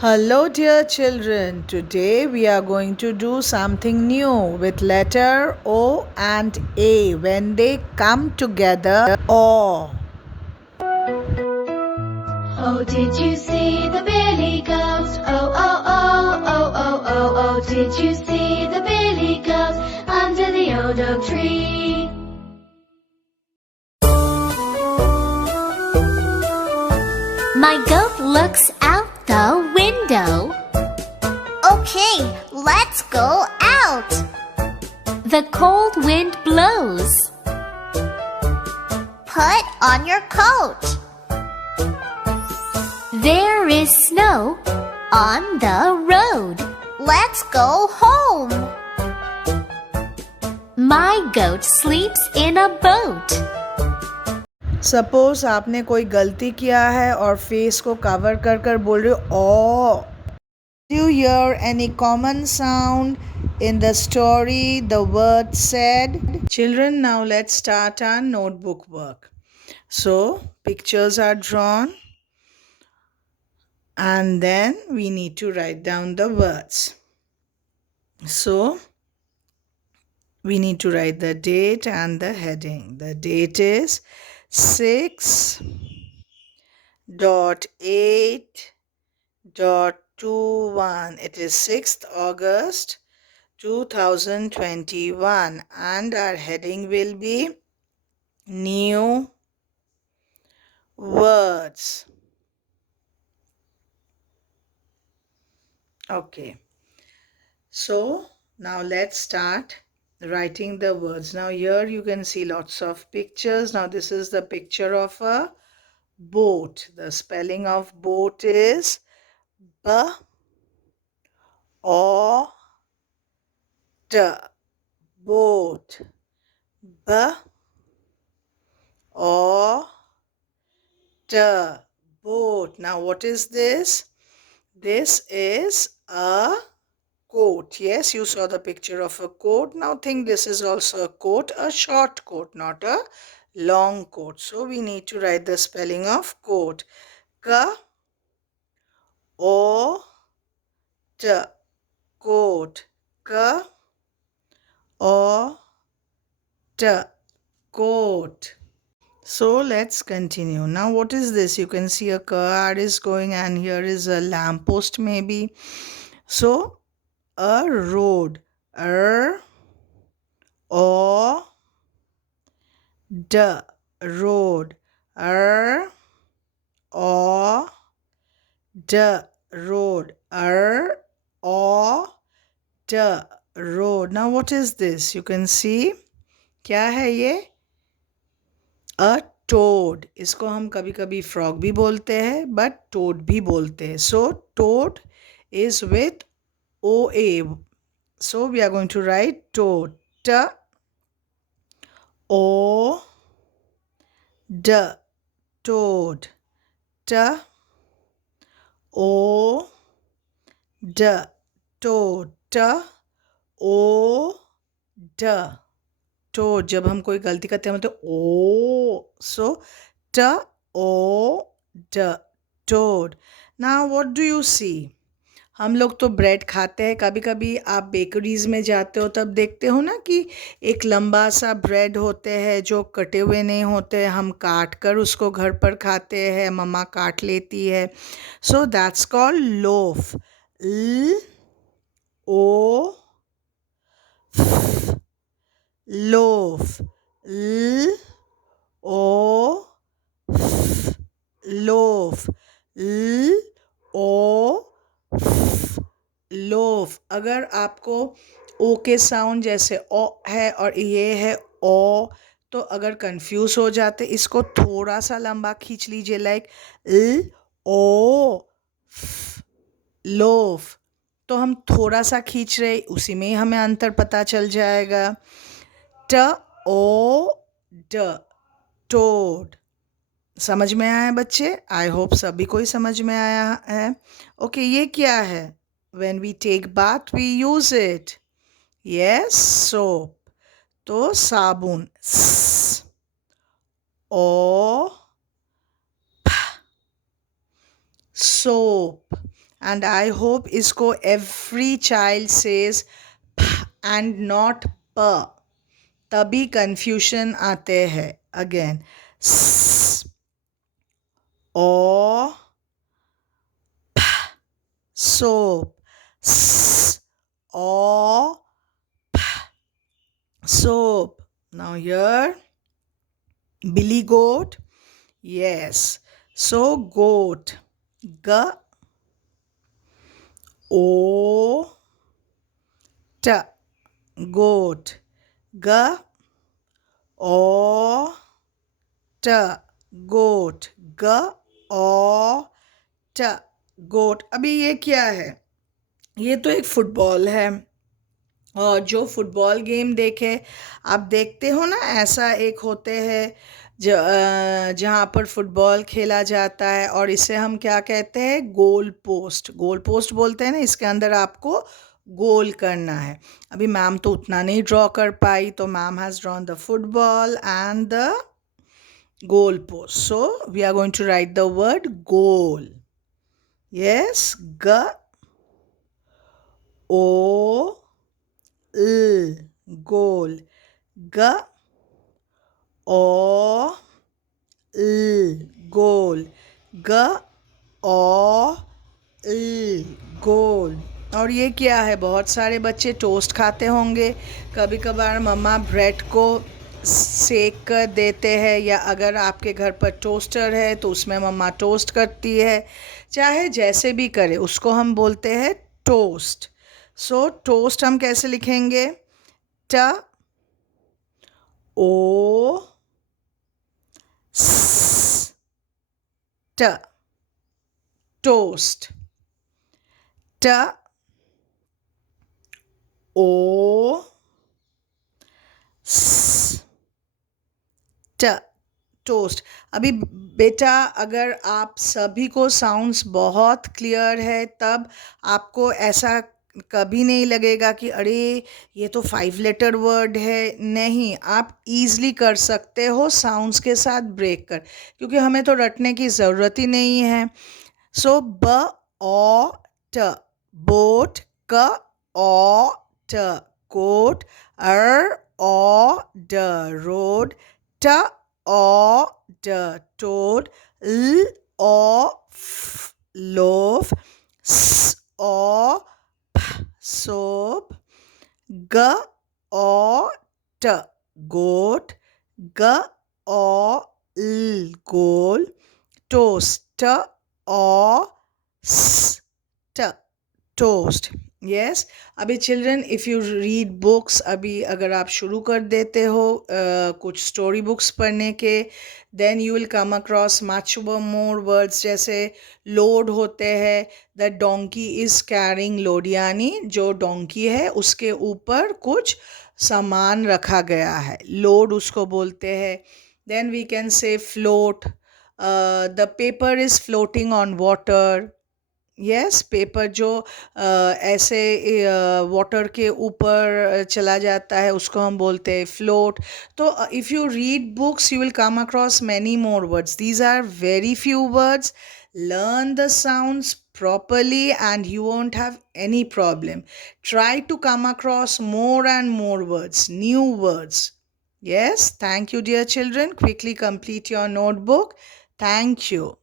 Hello, dear children. Today we are going to do something new with letter O and A. When they come together, O. Oh, did you see the billy goat? Oh, oh, oh, oh, oh, oh, oh. Did you see the billy goat under the old oak tree? My goat looks out the window. Okay, let's go out. The cold wind blows. Put on your coat. There is snow on the road. Let's go home. My goat sleeps in a boat. Suppose आपने कोई गलती किया है और फेस को कवर कर कर बोल रहे हो ओ. Do you hear any common sound in the story the word said? Children, now let's start our notebook work. So, pictures are drawn and then we need to write down the words. So, we need to write the date and the heading. The date is 6.8.21. It is 6th August 2021 and our heading will be new words. Okay. So now let's start writing the words. Now here you can see lots of pictures. Now this is the picture of a boat. The spelling of boat is B-O-T. Boat. B-O-T. Boat. Now what is this? This is a coat. Yes, you saw the picture of a coat. Now think this is also a coat, a short coat, not a long coat. So we need to write the spelling of coat. K-O-T. Coat. K-O-T. Coat. So let's continue. Now what is this? You can see a car is going and here is a lamppost maybe. So a road. R-O-D. Road. R-O-D. Road. R-O-D. Road. Now what is this? You can see. क्या है ये? अ टोड. इसको हम कभी कभी फ्रॉग भी बोलते हैं बट टोड भी बोलते हैं. So toad is with O A. So we are going to write toad. T O D. Toad. T O D. Toad. T O D. Toad. जब हम कोई गलती करते हैं तो ओ. सो T O D. Toad. Now what do you see? हम लोग तो ब्रेड खाते हैं. कभी कभी आप बेकरीज में जाते हो तब देखते हो ना कि एक लंबा सा ब्रेड होते हैं जो कटे हुए नहीं होते. हम काट कर उसको घर पर खाते हैं. मम्मा काट लेती है. So that's called loaf. ल ओ loaf. L O F. Loaf. L O F. Loaf. अगर आपको ओ के साउंड जैसे ओ है और ये है ओ तो अगर कंफ्यूज हो जाते इसको थोड़ा सा लंबा खींच लीजिए. लाइक ल ओ लोफ. तो हम थोड़ा सा खींच रहे उसी में ही हमें अंतर पता चल जाएगा. ट ओ ड. टोड. समझ में आया बच्चे? आई होप सभी को ही समझ में आया है. ओके, ये क्या है? When we take bath we use it. Yes, soap. तो साबुन. S O P. Soap. and I hope इसको every child says and not p. तभी confusion आते हैं. Again, s, o, soap, s, o, soap. Now here, Billy goat. Yes. So goat. G, o, t. Goat. G, o, t. Goat. G, o, t. Goat. अभी ये क्या है? ये तो एक फुटबॉल है. और जो फुटबॉल गेम देखे, आप देखते हो ना, ऐसा एक होते हैं जहाँ पर फुटबॉल खेला जाता है, और इसे हम क्या कहते हैं? Goal post. गोल पोस्ट बोलते हैं ना. इसके अंदर आपको गोल करना है. अभी मैम तो उतना नहीं ड्रॉ कर पाई, तो ma'am has drawn the football and the goal post. So we are going to write the word goal. Yes. G, O, l, goal. G, o, l, goal. G, o, l, goal. और ये क्या है? बहुत सारे बच्चे टोस्ट खाते होंगे. कभी कभार मम्मा ब्रेड को सेक कर देते हैं, या अगर आपके घर पर टोस्टर है तो उसमें मम्मा टोस्ट करती है. चाहे जैसे भी करे, उसको हम बोलते हैं टोस्ट. सो टोस्ट हम कैसे लिखेंगे? ट, ओ, स, ट. टोस्ट. ट, ओ, स, ट. टोस्ट. अभी बेटा, अगर आप सभी को साउंड्स बहुत क्लियर है, तब आपको ऐसा कभी नहीं लगेगा कि अरे ये तो 5 लेटर वर्ड है. नहीं, आप ईज़िली कर सकते हो साउंड्स के साथ ब्रेक कर, क्योंकि हमें तो रटने की ज़रूरत ही नहीं है. सो ब, ओ, ट. बोट. क, ओ, ट. कोट. ओ, ड. रोड. ट, ओ, ड. टोड. ल, ओ, फ. लोफ. स, ओ, soap. G, o, t. Goat. G, o, l, goal. Toast. T, o, s, t. Toast. Yes. अभी children, if you read books, अभी अगर आप शुरू कर देते हो कुछ स्टोरी बुक्स पढ़ने के, then you will come across much more words. जैसे लोड होते हैं. The donkey is carrying load, यानी जो डोंकी है उसके ऊपर कुछ सामान रखा गया है. लोड उसको बोलते हैं. Then we can say float. The paper is floating on water. Yes. Paper जो ऐसे वाटर के ऊपर चला जाता है, उसको हम बोलते हैं फ्लोट. तो if you read books, you will come across many more words. These are very few words. Learn the sounds properly and you won't have any problem. Try to come across more and more words, new words. Yes. Thank you, dear children. Quickly complete your notebook. Thank you.